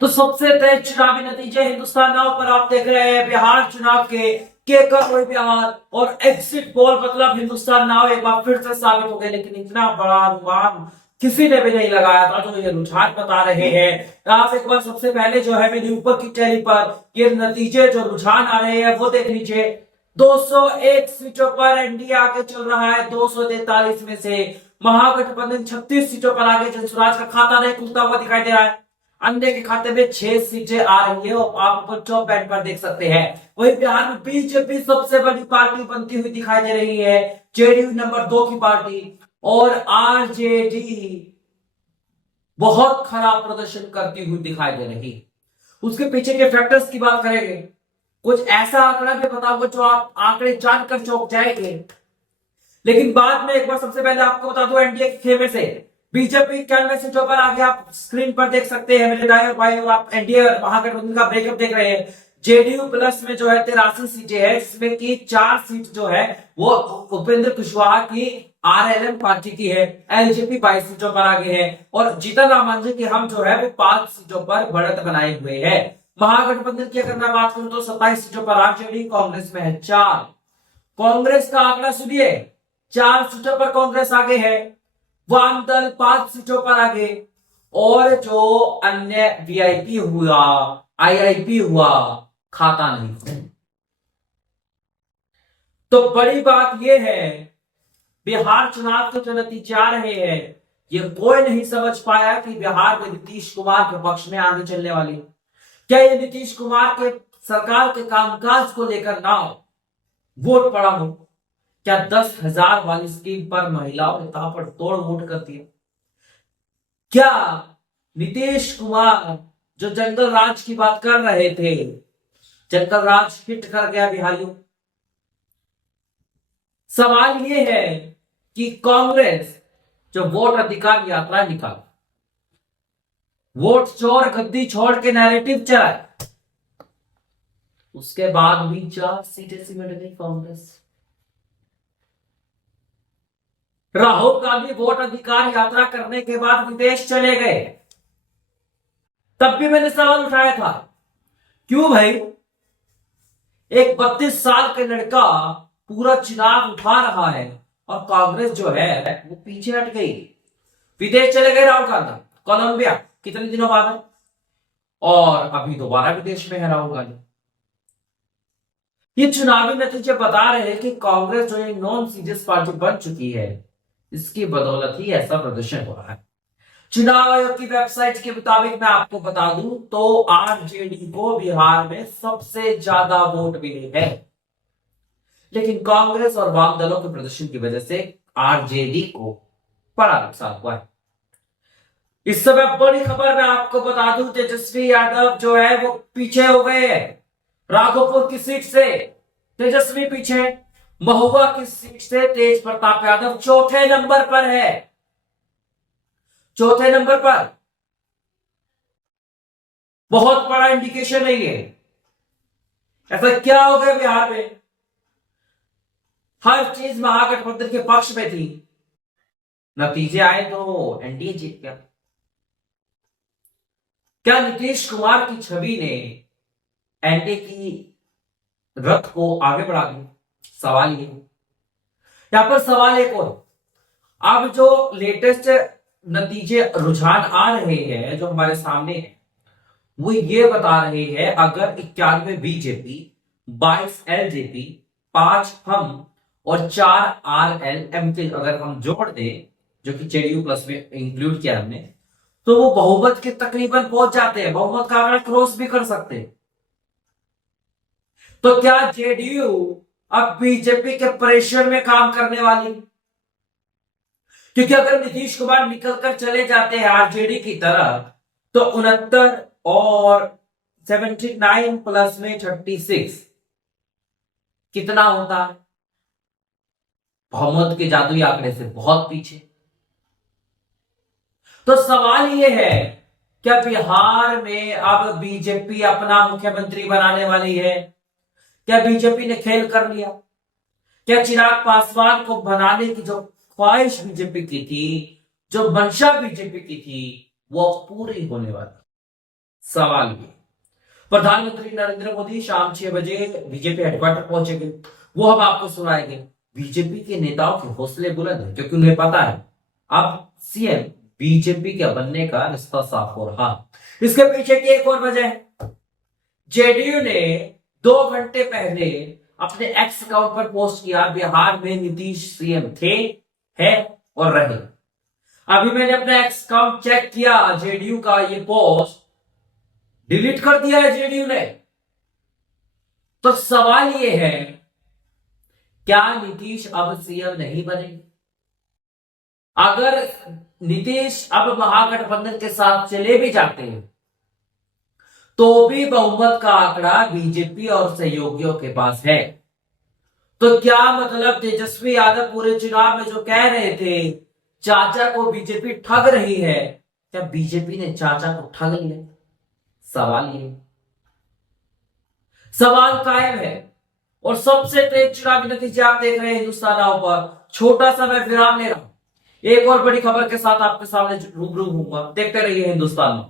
तो सबसे तेज चुनावी नतीजे हिंदुस्तान नाउ पर आप देख रहे हैं बिहार चुनाव के कर हुए बिहार और एग्जिट पोल मतलब हिंदुस्तान नाउ एक बार फिर से साबित हो गए, लेकिन इतना बड़ा अनुमान किसी ने भी नहीं लगाया था जो ये रुझान बता रहे हैं। आप एक बार सबसे पहले जो है मेरी ऊपर की टेली पर ये नतीजे जो रुझान आ रहे हैं वो देख लीजिए। 201 सीटों पर एनडीए आगे चल रहा है, 243 में से महागठबंधन 36 सीटों पर आगे, जनसुराज का खाता नहीं खुलता हुआ दिखाई दे रहा है। अन्य के खाते में 6 सीटें आ रही है और आप ऊपर टॉप बैंड पर देख सकते हैं। वही बिहार में बीजेपी सबसे बड़ी पार्टी बनती हुई दिखाई दे रही है, जेडीयू नंबर 2 की पार्टी, और आरजेडी बहुत खराब प्रदर्शन करती हुई दिखाई दे रही। उसके पीछे के फैक्टर्स की बात करेंगे, कुछ ऐसा आंकड़ा भी बताऊंगा जो आप आंकड़े जानकर चौंक जाएंगे। लेकिन बाद में एक बार सबसे पहले आपको बता दूं एनडीए के खेमे से बीजेपी 91 सीटों पर आगे आप स्क्रीन पर देख सकते हैं मेरे दाएं और बाएं, और आप एनडीए महागठबंधन का ब्रेकअप देख रहे हैं। जेडीयू प्लस में जो है 83 सीटें हैं, जिसमें की 4 सीट जो है वो उपेंद्र कुशवाहा की आरएलएम पार्टी की है। एलजेपी 22 सीटों पर आगे है और जीतन राम मांझी की हम जो है वो 5 सीटों पर बढ़त बनाए हुए है। महागठबंधन की अगर मैं बात करूं तो 27 सीटों पर आरजेडी, कांग्रेस में है 4। कांग्रेस का आंकड़ा सुनिए, 4 सीटों पर कांग्रेस आगे है, वाम दल 5 सीटों पर आगे, और जो अन्य वीआईपी हुआ, आईआईपी हुआ, खाता नहीं। तो बड़ी बात यह है बिहार चुनाव के जो नतीजे आ रहे हैं ये कोई नहीं समझ पाया कि बिहार में नीतीश कुमार के पक्ष में आगे चलने वाली। क्या ये नीतीश कुमार के सरकार के कामकाज को लेकर ना वोट पड़ा हो? क्या 10,000 वाली स्कीम पर महिलाओं ने ताबड़तोड़ वोट कर दिया? क्या नीतीश कुमार जो जंगल राज की बात कर रहे थे, जंगल राज हिट कर गया बिहारियों? सवाल यह है कि कांग्रेस जो वोट अधिकार यात्रा निकाली, वोट चोर गद्दी छोड़ के नैरेटिव चलाए, उसके बाद भी 4 सीटें सिमट गई कांग्रेस। राहुल गांधी वोट अधिकार यात्रा करने के बाद विदेश चले गए, तब भी मैंने सवाल उठाया था क्यों भाई एक 32 साल का लड़का पूरा चुनाव उठा रहा है और कांग्रेस जो है वो पीछे हट गई। विदेश चले गए राहुल गांधी, कोलंबिया कितने दिनों बाद है, और अभी दोबारा विदेश में है राहुल गांधी। ये चुनावी नतीजे बता रहे हैं कि कांग्रेस जो एक नॉन सीरियस पार्टी बन चुकी है, इसकी बदौलत ही ऐसा प्रदर्शन हो रहा है। चुनाव आयोग की वेबसाइट के मुताबिक मैं आपको बता दूं तो आरजेडी को बिहार में सबसे ज्यादा वोट मिले हैं, लेकिन कांग्रेस और वाम दलों के प्रदर्शन की वजह से आरजेडी को बड़ा नुकसान हुआ है। इस समय बड़ी खबर मैं आपको बता दूं, तेजस्वी यादव जो है वो पीछे हो गए हैं। राघोपुर की सीट से तेजस्वी पीछे, महुआ की सीट से तेज प्रताप यादव चौथे नंबर पर है, चौथे नंबर पर। बहुत बड़ा इंडिकेशन है ये। ऐसा क्या हो गया बिहार में? हर चीज महागठबंधन के पक्ष में थी, नतीजे आए तो एनडीए जीत गया। क्या नीतीश कुमार की छवि ने एनडीए की रथ को आगे बढ़ा दिया? सवाल ये। यहां पर सवाल एक और, अब जो लेटेस्ट नतीजे रुझान आ रहे हैं जो हमारे सामने है वो ये बता रहे हैं अगर 91 बीजेपी, 22 एलजेपी, 5 हम और 4 आरएलएम के अगर हम जोड़ दें, जो कि जेडीयू प्लस में इंक्लूड किया हमने, तो वो बहुमत के तकरीबन पहुंच जाते हैं, बहुमत का आंकड़ा क्रॉस भी कर सकते हैं। तो क्या जेडीयू अब बीजेपी के प्रेशर में काम करने वाली? क्योंकि अगर नीतीश कुमार निकलकर चले जाते हैं आरजेडी की तरह तो 69 और 79 प्लस में 36 कितना होता है? बहुमत के जादुई आंकड़े से बहुत पीछे। तो सवाल यह है क्या बिहार में अब बीजेपी अपना मुख्यमंत्री बनाने वाली है? क्या बीजेपी ने खेल कर लिया? क्या चिराग पासवान को बनाने की जो ख्वाहिश बीजेपी की थी, जो मंशा बीजेपी की थी, वो पूरी होने वाली? सवाल ये, प्रधानमंत्री नरेंद्र मोदी शाम 6 बजे बीजेपी हेडक्वार्टर पहुंचेंगे। वो हम आपको सुनाएंगे। बीजेपी के नेताओं के हौसले बुलंद है क्योंकि उन्हें पता है अब सीएम बीजेपी के बनने का रिश्ता साफ हो रहा। इसके पीछे की एक और वजह है, जेडीयू ने 2 घंटे पहले अपने एक्स अकाउंट पर पोस्ट किया, बिहार में नीतीश सीएम थे, है और रहे। अभी मैंने अपना एक्स अकाउंट चेक किया, जेडीयू का ये पोस्ट डिलीट कर दिया है जेडीयू ने। तो सवाल ये है, क्या नीतीश अब सीएम नहीं बनेंगे? अगर नीतीश अब महागठबंधन के साथ चले भी जाते हैं तो भी बहुमत का आंकड़ा बीजेपी और सहयोगियों के पास है। तो क्या मतलब तेजस्वी यादव पूरे चुनाव में जो कह रहे थे चाचा को बीजेपी ठग रही है, क्या बीजेपी ने चाचा को ठग लिया? सवाल ये, सवाल कायम है। और सबसे तेज चुनावी नतीजे आप देख रहे हैं हिंदुस्तान नाउ पर। छोटा सा मैं विराम ले रहा हूं, एक और बड़ी खबर के साथ आपके सामने रूबरू हूंगा। देखते रहिए हिंदुस्तान।